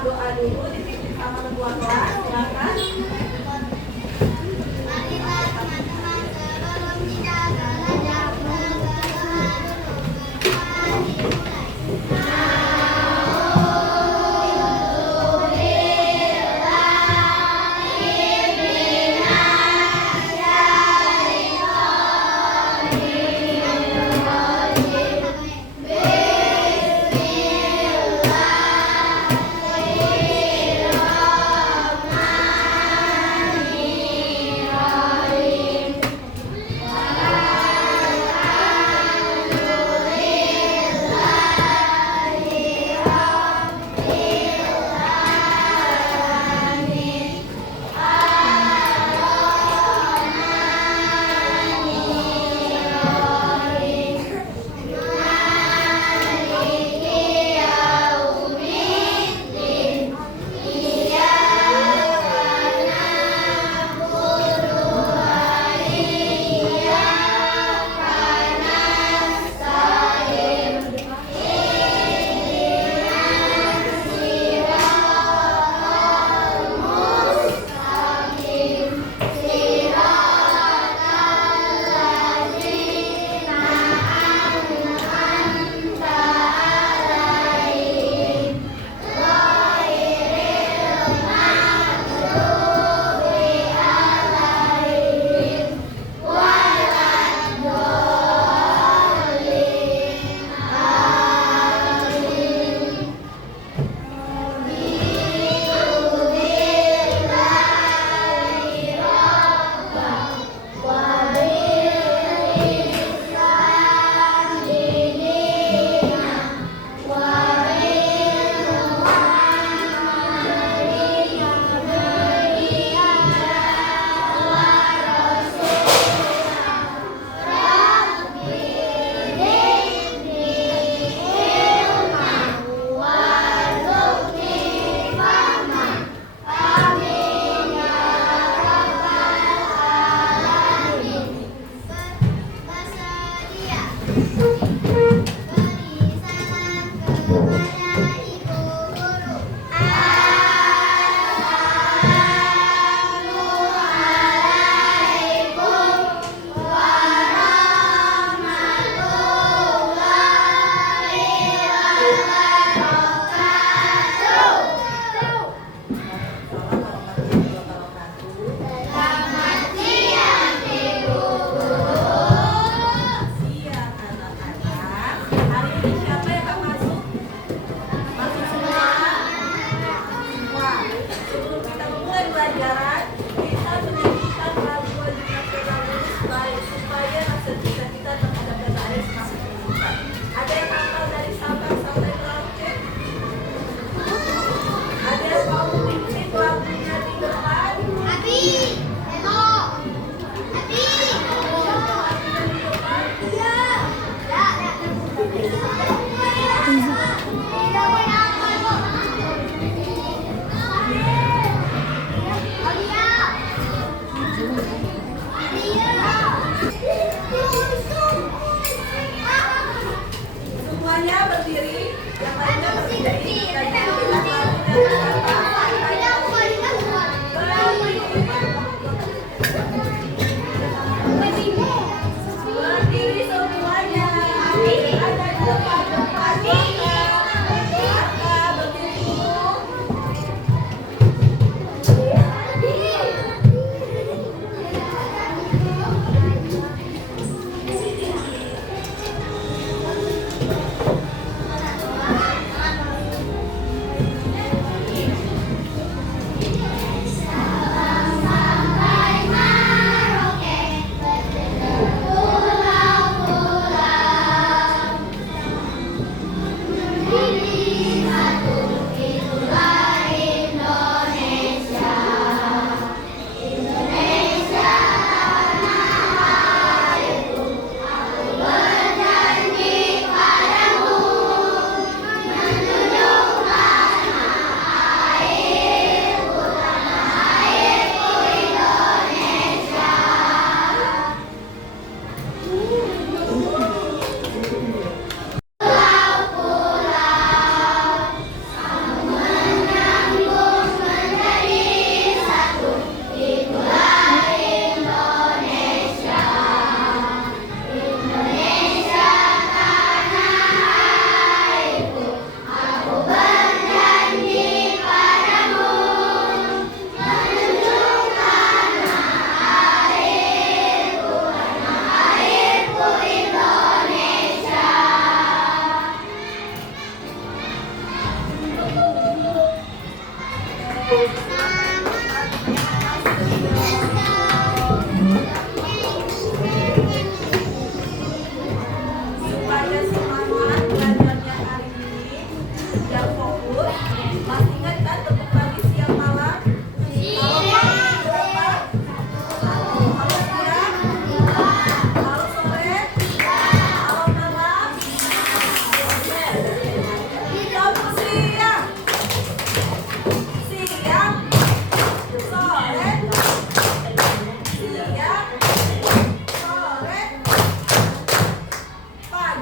doa dulu dipimpin sama ketua kelas, silakan. Marilah teman-teman sebelum kita belajar berdoa dulu. Mari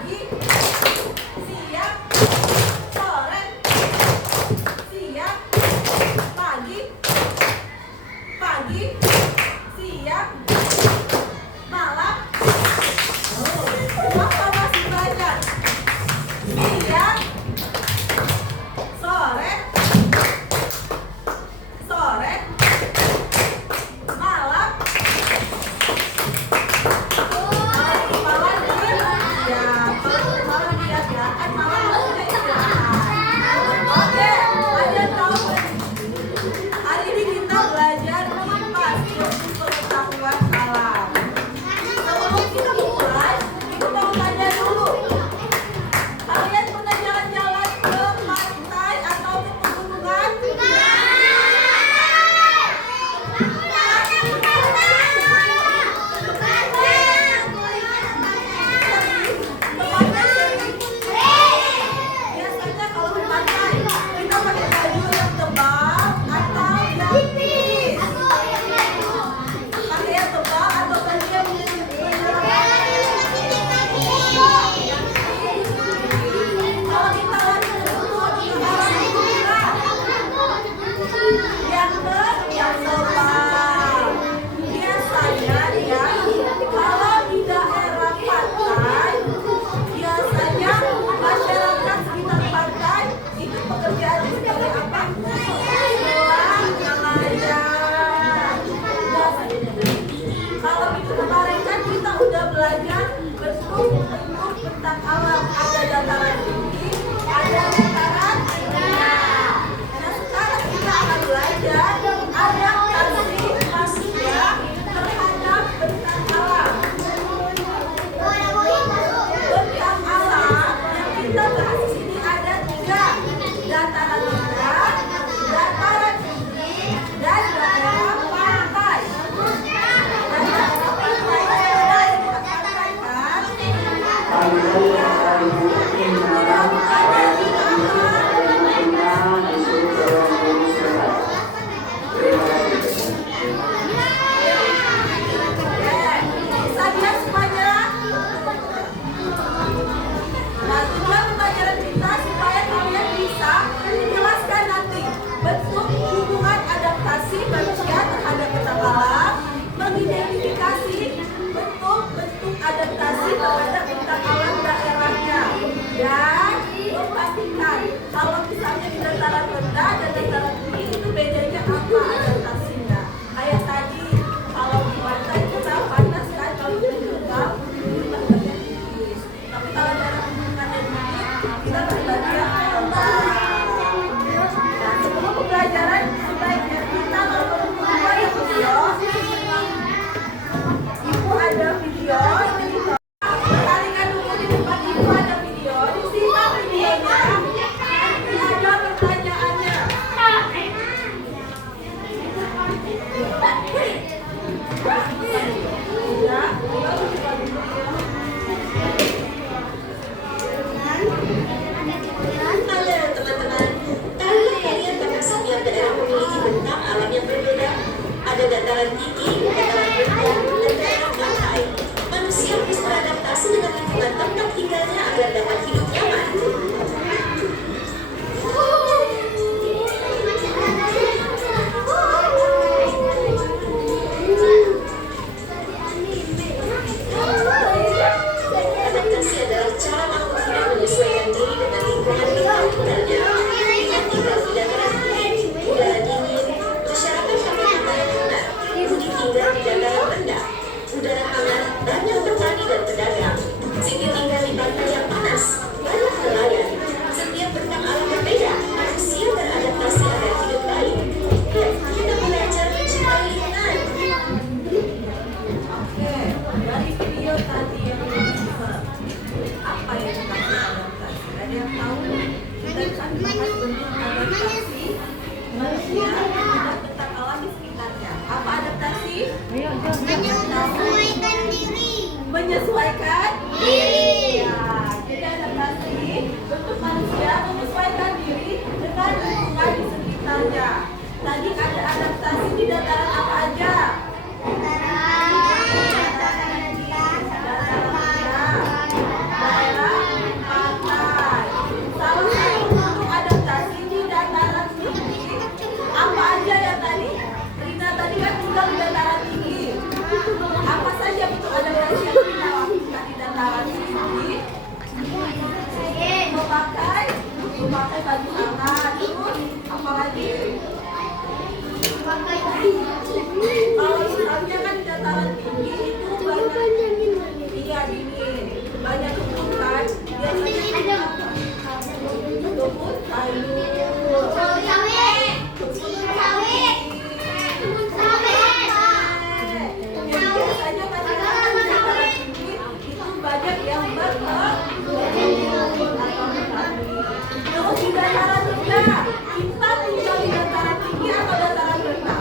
pagi, siang, sore, siang, pagi, siang, malam. Apa masih belajar? Siang, sore, malam. Malam ya, malam lihat ya, kan malam waktunya istirahat. Oke, ada tahu hari ini kita belajar IPA, ilmu pengetahuan alam. Sebelum kita mulai, ibu mau tanya dulu. Kalian pernah jalan-jalan ke pantai atau ke pegunungan? Biasanya kalau ke pantai, kita pakai baju yang tebal atau yang tipis? Pakai yang tebal atau baju yang kalau kita lagi duduk di alam liburan, yang tebal. Biasanya ya, kalau di daerah pantai, biasanya masyarakat sekitar pantai itu pekerjaannya sebagai apa? Selang nelayan. Kalau minggu kemarin kan kita udah belajar bentuk-bentuk tentang alam. Ada dataran tinggi, ada dataran rendah. Nah sekarang kita akan belajar adaptasi manusia terhadap bentang alam. Bentang alam yang kita bahas di sini ada 3: dataran rendah, dataran tinggi, dan daerah pantai. Dan daerah pantai adalah yang kita sampaikan. Bisa lihat semuanya? Nah, tujuan pembelajaran kita supaya kalian bisa menjelaskan nanti bentuk hubungan adaptasi manusia terhadap bentang alam, mengidentifikasi bentuk-bentuk adaptasi terhadap bentang alam daerahnya, dan memastikan kalau misalnya di dataran rendah dan dataran tinggi itu bedanya apa adaptasinya. Kayak tadi, kalau di pantai kita panas kan, kalau di tengah kita bagian tipis. Tapi kalau daerah pegunungan dan bukit, kita berbagian tebal. Nah, sebelum pembelajaran sebaiknya kita nonton dulu ada video. Ibu ada video. Kalian dulu di depan ibu ada video. Disimak videonya. Nanti ada pertanyaannya. Ya, Halo teman-teman, tahukah kalian bahwa setiap daerah memiliki bentang alam yang berbeda? Ada dataran tinggi, dataran rendah, dan daerah pantai. Manusia harus beradaptasi dengan lingkungan tempat tinggalnya agar dapat hidup nyaman. Adaptasi adalah cara makhluk hidup menyesuaikan diri dengan lingkungan tempat tinggalnya. Dengan tinggal di dataran tinggi, udara dingin, masyarakat pakai pakaian hangat. Budi tinggal di dataran rendah, udara hangat, banyak petani dan pedagang. Siti tinggal di pantai yang panas, banyak nelayan. Setiap bentang alam berbeda, manusia beradaptasi agar hidup baik. Yuk, kita belajar mencintai lingkungan. Oke, dari video tadi yang dibuat, apa yang dimaksud adaptasi? Ada yang tahu? Kita kan bahas bentuk adaptasi manusia terhadap bentang alam di sekitarnya. Apa adaptasi? Menyesuaikan diri. Menyesuaikan diri. Ya, jadi adaptasi bentuk manusia menyesuaikan diri dengan lingkungan di sekitarnya. Tadi ada adaptasi di dataran apa aja? Dataran rendah, daerah pakai baju hangat. Terus apalagi? Kalau misalnya kan di dataran tinggi itu banyak, iya dingin, banyak tumbuhan. Biasanya tumbuh sayur. Biasanya masyarakat di dataran tinggi itu banyak yang terus di dataran rendah, kita tinggal di dataran tinggi atau dataran rendah?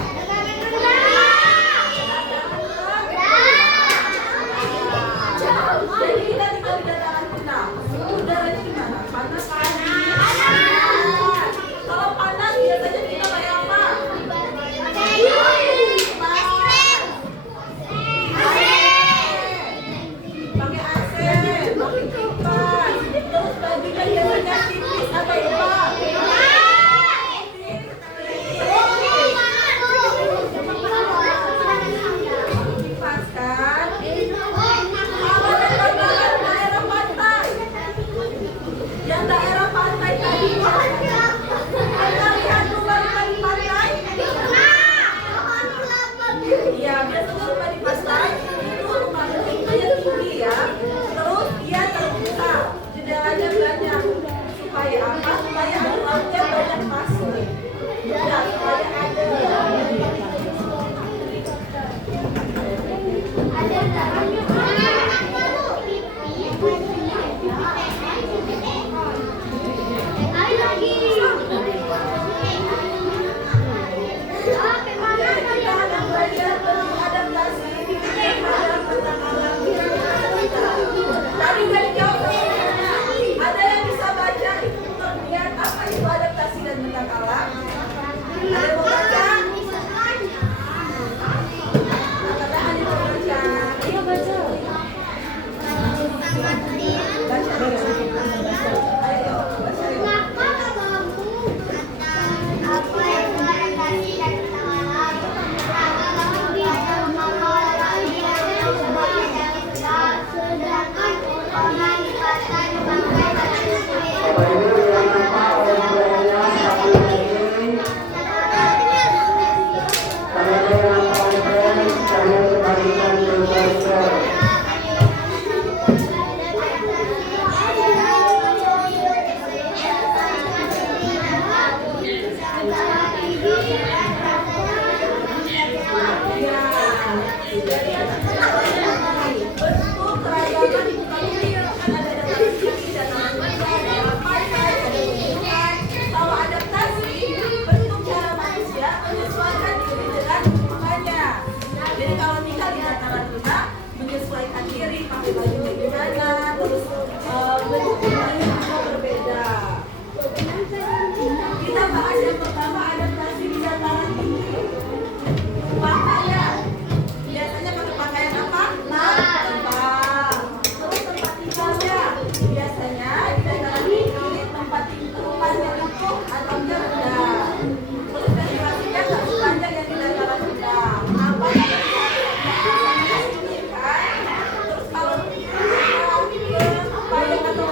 Jadi kita tinggal di dataran rendah. Udaranya gimana? Panas? Kalau panas biasanya kita pakai apa? Pakai AC, pakai kipas. Terus bajunya biasanya tipis atau tebal? Kipas kan? Kalau daerah pantai, yang daerah pantai tadi, Anda lihat rumah di pantai? Iya, biasanya rumah di pantai itu rumahnya tinggi ya. Terus dia terbuka, jendelanya banyak. Supaya apa? Supaya lautnya banyak masuk. Ya, supaya ada. Kita akan belajar tentang adaptasi terhadap bencana alam. Tadi nggak dijawab pertanyaannya. Ada yang bisa baca itu pengertian apa itu adaptasi dan bencana alam? Ada yang mau baca? Kata ada yang mau baca. Ayo baca. Ayo baca yuk. Bentuk keragaman di muka bumi kan ada dataran tinggi, dataran rendah, daerah pantai, ada gunungan. Kalau adaptasi, bentuk cara manusia menyesuaikan diri dengan lingkungannya. Jadi kalau tinggal di dataran rendah, menyesuaikan diri pakai baju bagaimana, terus bentuk rumahnya juga berbeda. Kita bahas yang pertama adaptasi di dataran tinggi. Pakaian. Biasanya pakai pakaian apa? Tebal. Terus tempat tinggalnya. Biasanya di dataran tinggi tempat tinggalnya itu atapnya rendah. Terus ventilasinya nggak sepanjang yang di dataran rendah. Kenapa? Biasanya ini kan. Terus kalau bayang atau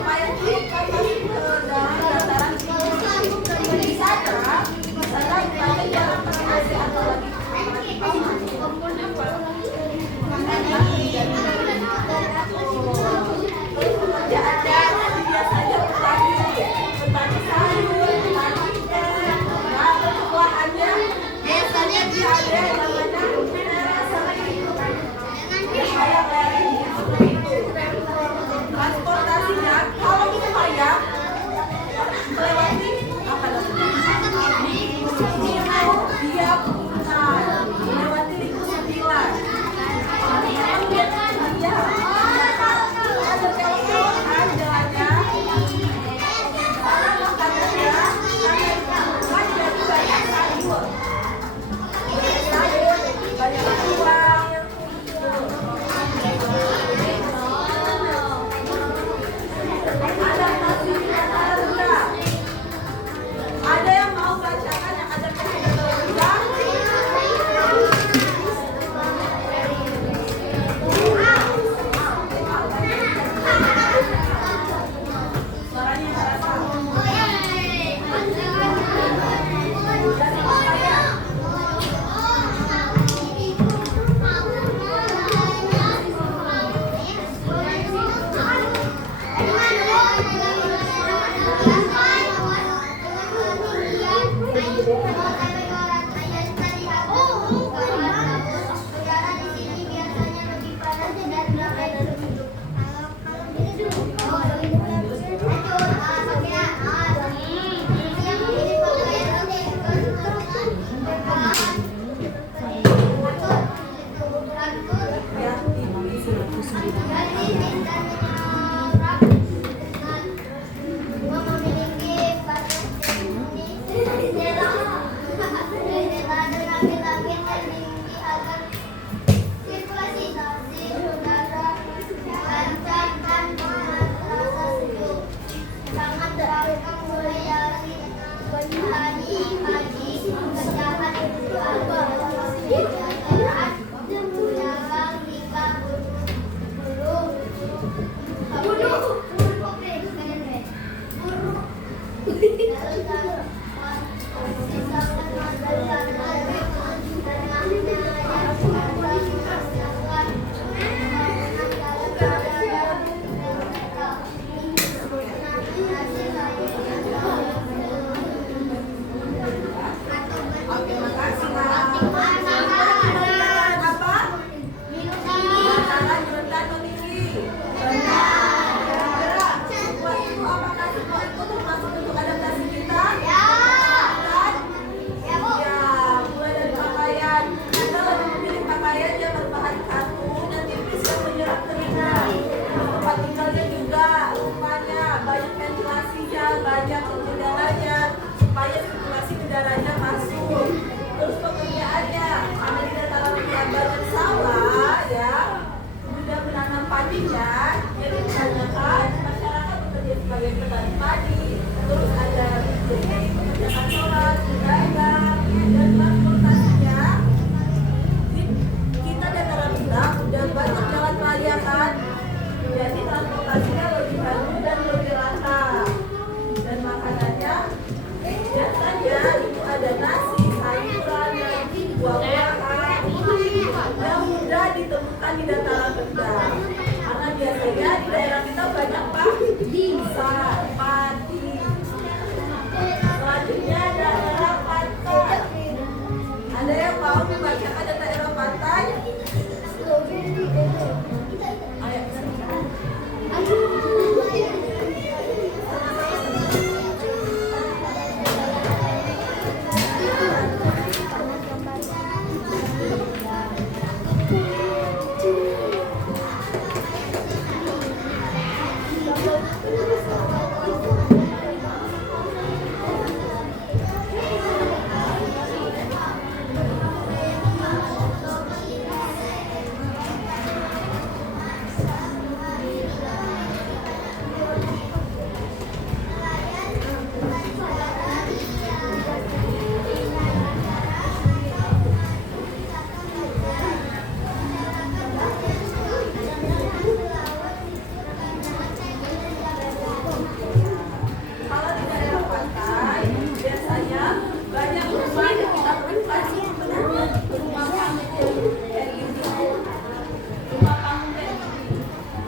supaya kita masuk ke dalam dataran tinggi. Bisa pakai jarak pakai AC atau lagi panas. Artinya, jadi kebanyakan masyarakat bekerja sebagai petani padi, terus ada pekerja kantoran, pedagang, dan transportasinya. Kita dataran rendah dan banyak jalan raya kan, jadi transportasinya lebih bagus dan lebih rata. Dan makanannya biasanya itu ada nasi, sayuran, daging, buah-buahan yang mudah ditemukan di dataran rendah. Karena biasanya di daerah kita banyak pisang, padi. Selanjutnya daerah pantai. Ada yang mau membacakan daerah pantai? Kalau di daerah pantai, biasanya banyak rumah yang kita temukan rumah panggung kayak gini. Rumah panggung kayak gini.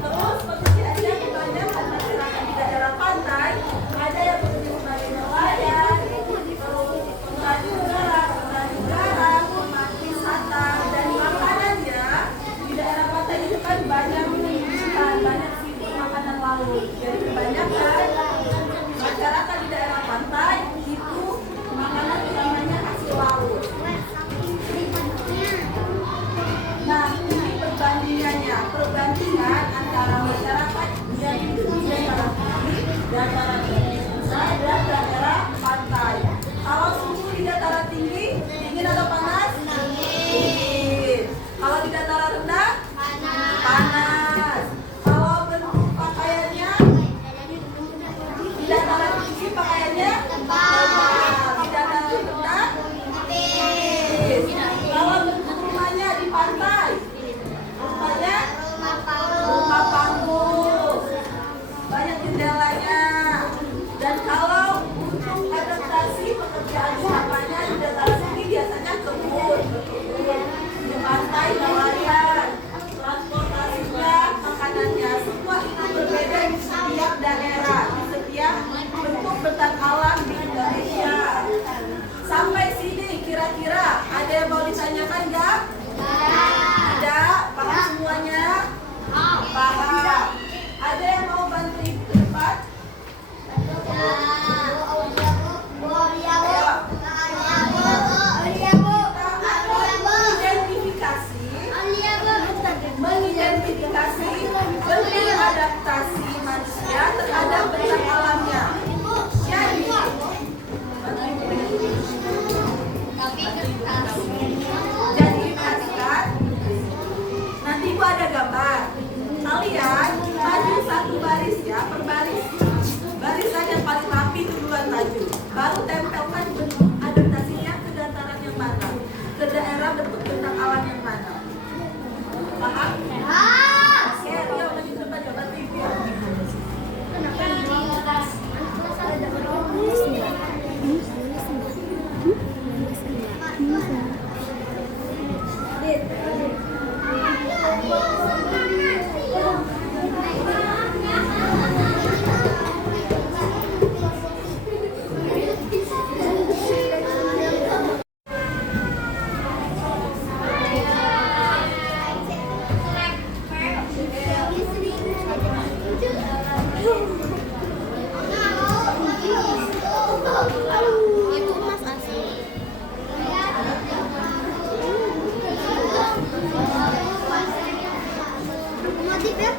Terus pekerjaannya kebanyakan masyarakat di daerah pantai, ada yang bekerja sebagai nelayan, terus petani udara, rumah wisata, dan makanannya di daerah pantai itu kan banyak ikan, banyak situ makanan laut. Jadi kebanyakan masyarakat di daerah pantai itu makanan utamanya hasil laut. Nah, ini perbandingan antara masyarakat yang hidup di daerah tinggi, dataran rendah, dan daerah pantai. Kalau suhu di dataran tinggi, dingin atau panas? Dingin. Kalau di dataran rendah? Panas. Kalau bentuk pakaiannya? Di dataran tinggi pakaiannya tebal, di dataran rendah tipis. Kalau bentuk rumahnya di pantai, rumahnya rumah panggung, banyak jendelanya. Dan kalau untuk adaptasi pekerjaan utamanya di dataran tinggi biasanya kebun, di pantai nelayan, transportasinya, makanannya, semua itu berbeda di setiap daerah, di setiap bentuk bentang alam di Indonesia. Sampai sini kira-kira ada yang mau ditanyakan nggak? Tidak? Paham semuanya? Paham. Ada yang mau bantu ibu ke depan? Mengidentifikasi bentuk adaptasi manusia terhadap bentang alamnya. Jadi, perhatikan. Nanti ibu ada gambar. Kalian maju satu baris ya, per baris. Barisan yang paling rapi duluan maju. Baru tempelkan bentuk adaptasinya ke dataran yang mana, ke daerah bentuk bentang alam yang mana. Paham? Oke, Rio maju ke depan coba ibu ya. Itu Mas Asli. Motif ya?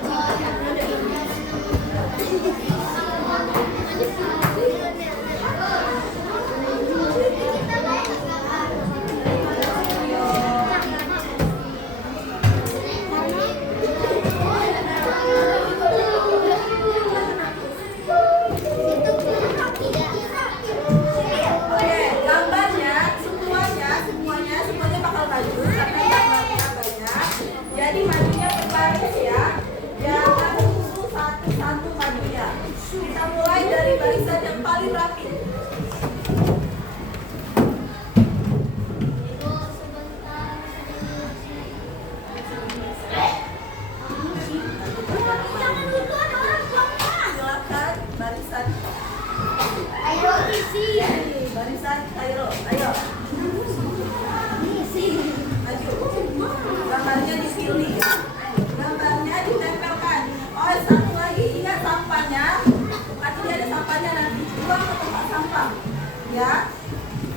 Ya,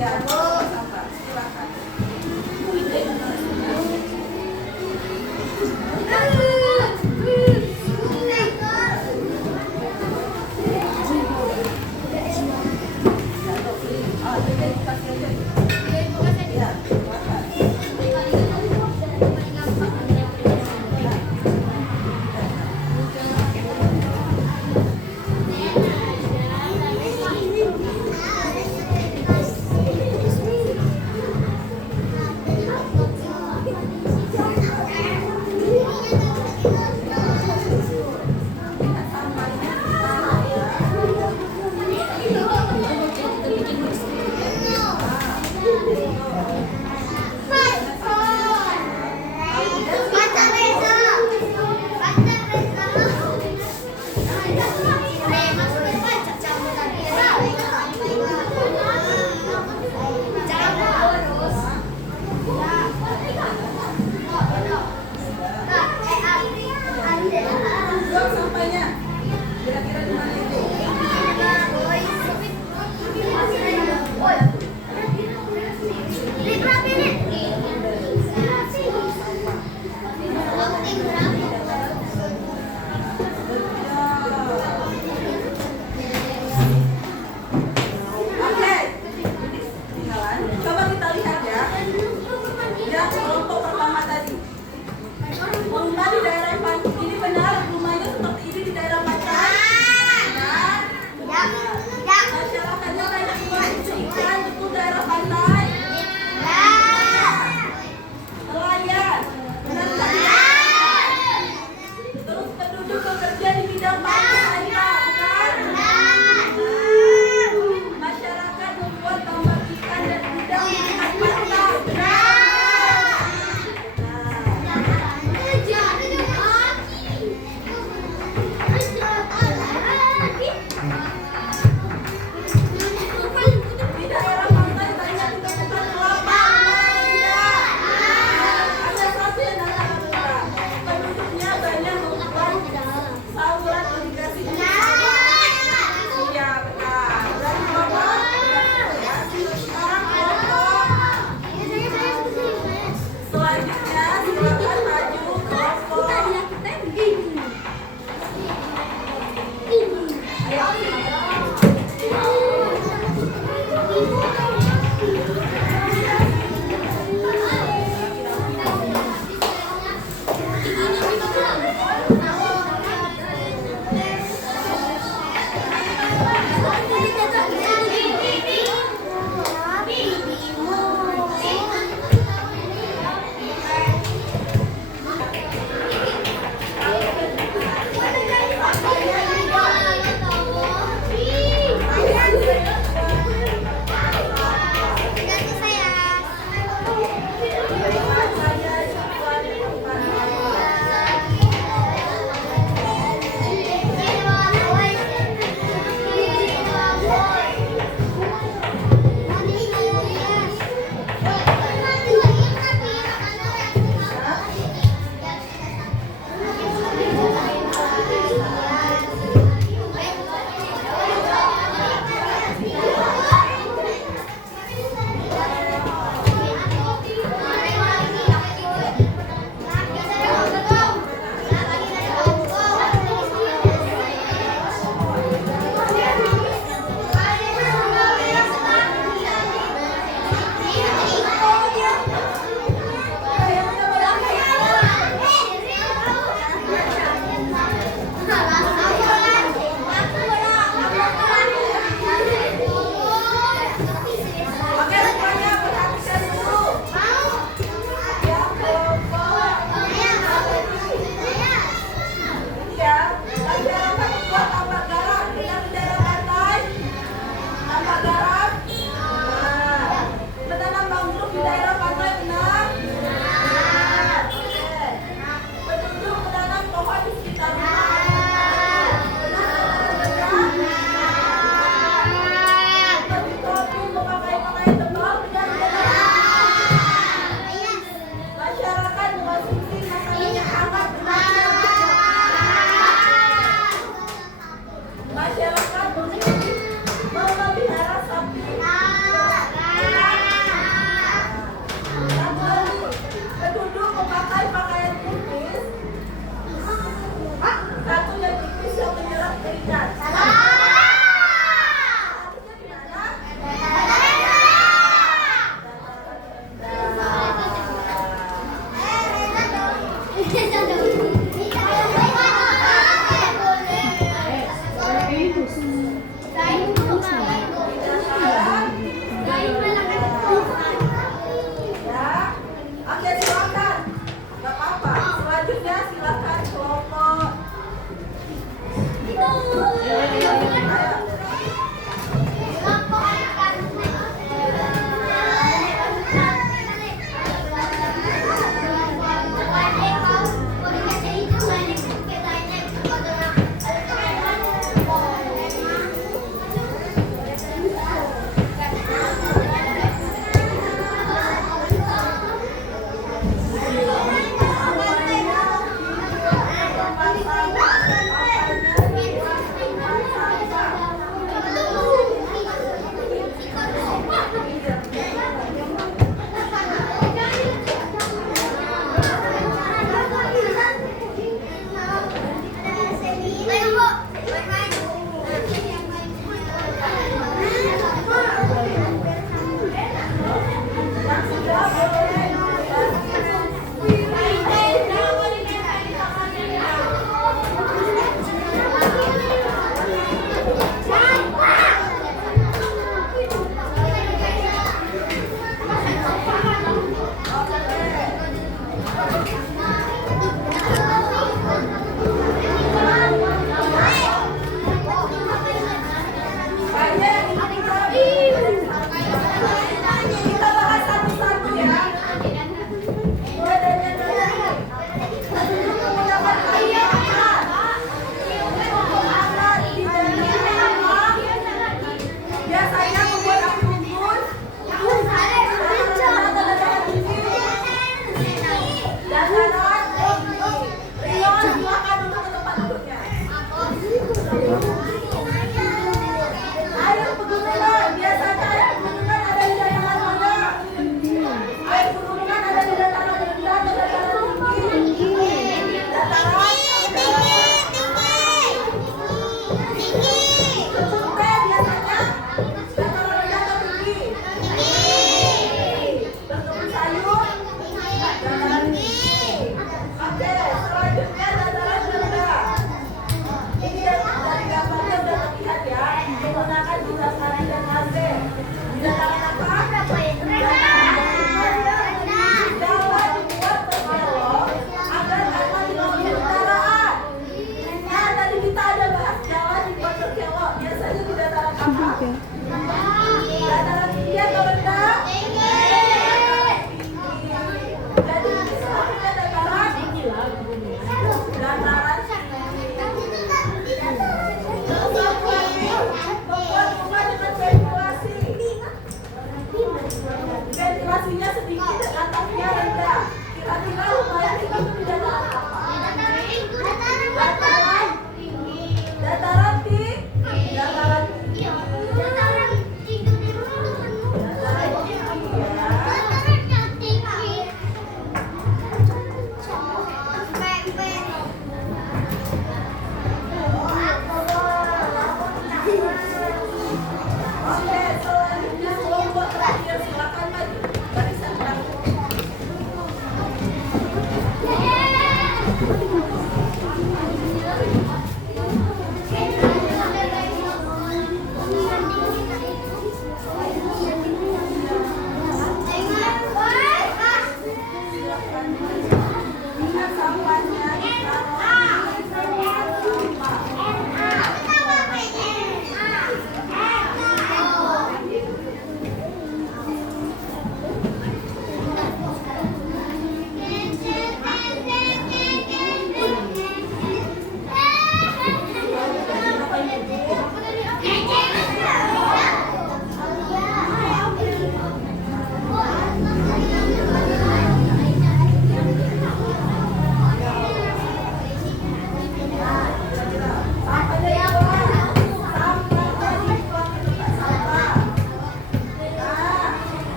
ya, sama. Silakan. Ya, silakan.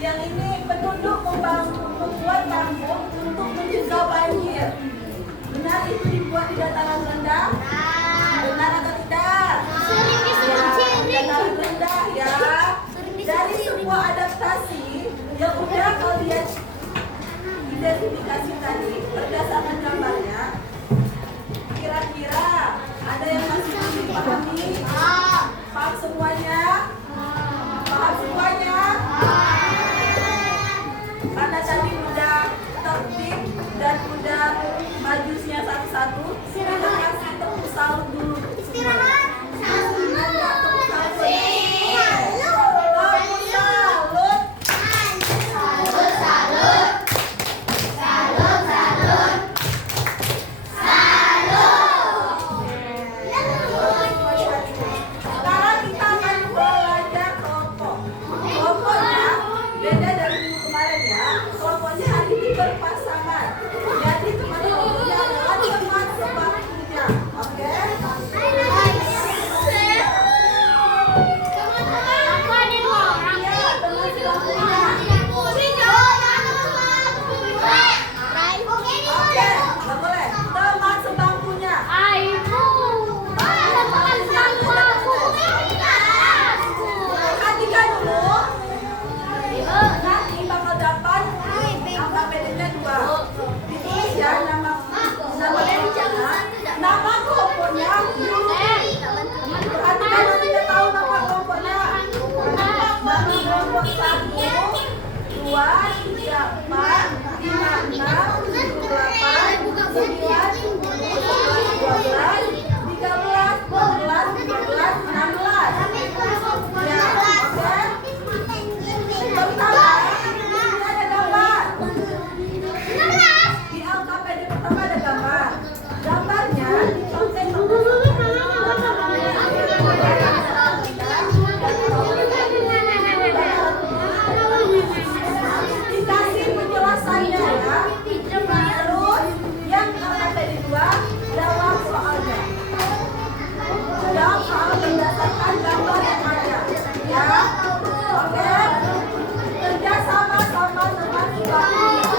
Yang ini penduduk membuat kampung untuk mencegah banjir. Benar itu dibuat di dataran rendah? Benar atau tidak? Sering disebut cilik. Dataran rendah ya. Dari sebuah adaptasi yang udah kalian identifikasi tadi berdasarkan gambarnya, kira-kira ada yang masih belum dipahami? Paham semuanya? Paham semuanya? Karena tadi udah tertib dan udah majusnya satu-satu, kita kasih tepuk salut dulu. Istirahat. Tepuk salut. Sekarang kita akan belajar kelompok. Kelompoknya beda dari minggu kemarin ya. Kelompoknya hari ini berpasangan. Jadi teman-temannya adalah teman sebangkunya. Oke? Iya, teman sebangkunya. Oke, nggak boleh. Teman sebangkunya. Perhatikan dulu. Nanti bakal dapat angka PD-nya 2. Ditulis ya nama kelompoknya. Nama kelompoknya. Perhatikan nanti kita tahu nama kelompoknya. Nama kelompok 1, 2, 3, 4, 5, 6, 7, 8, 9, 10, 11, 13, 14, 15, 16. Ya, oke? Pertama, ini ada gambar. Di LKPD pertama ada gambar. Gambarnya dicontek dikasih penjelasannya ya. Terus yang LKPD 2 jawab soalnya. Jawab soal berdasarkan gambar yang ada. Ya, oke. Kerja sama-sama teman sebangku.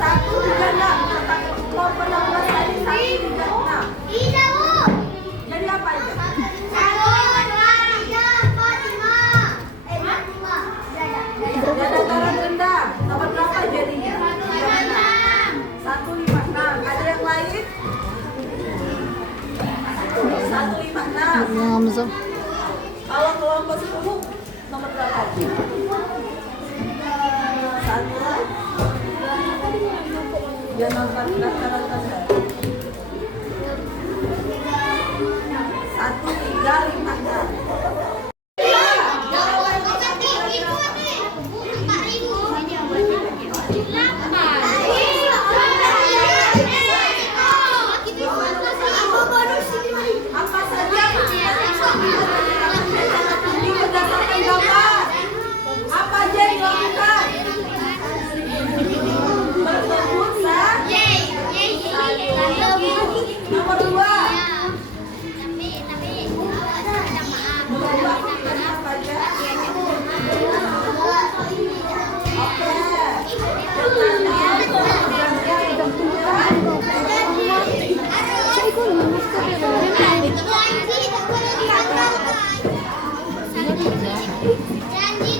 136. Kelompok 16 tadi 136. Jadi apa itu? Dataran rendah. Nomor berapa jadinya? 156. Ada yang lain? 156. Kalau kelompok 10 nomor berapa? 1. Dia nonton dataran rendah. 1356. Apa saja ini berdasarkan gambar. Apa aja yang dilakukan? Berpulsa. Nomor 2. Melakukan apa aja? Janji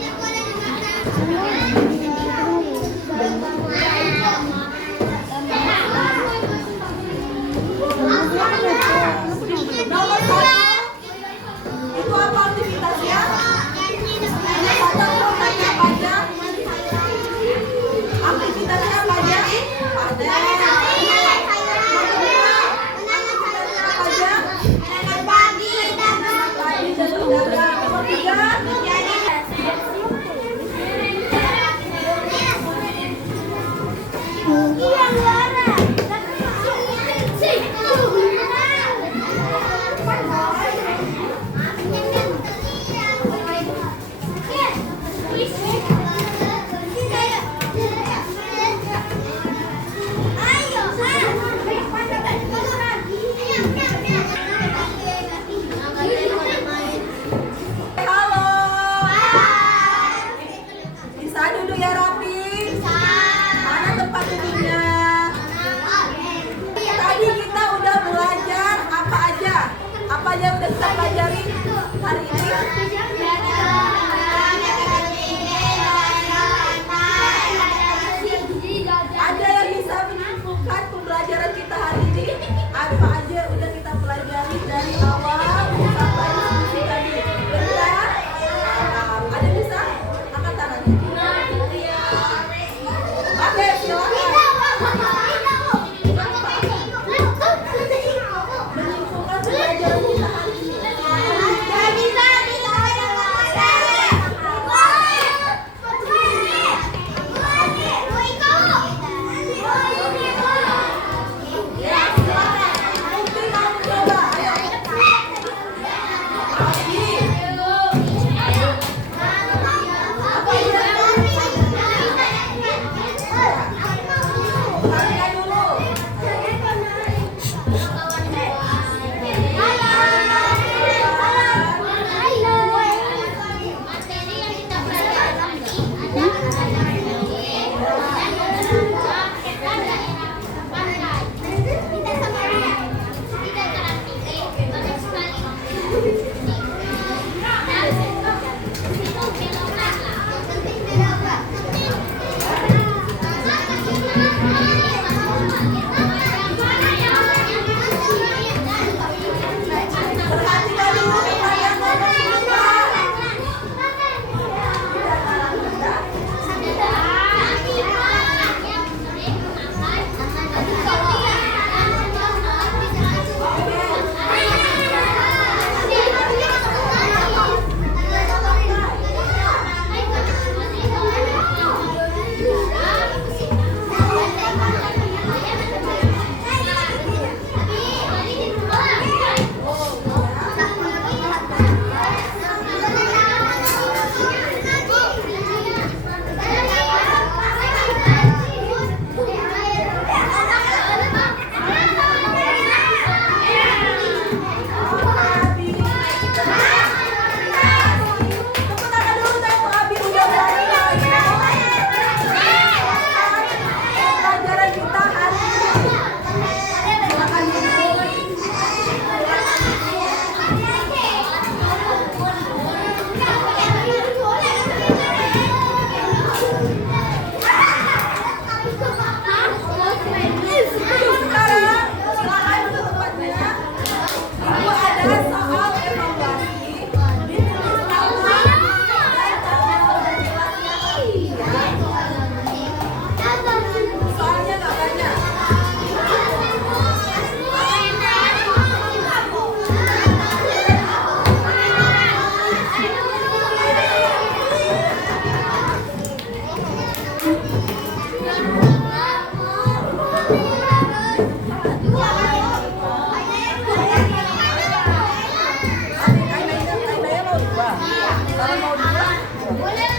Boleh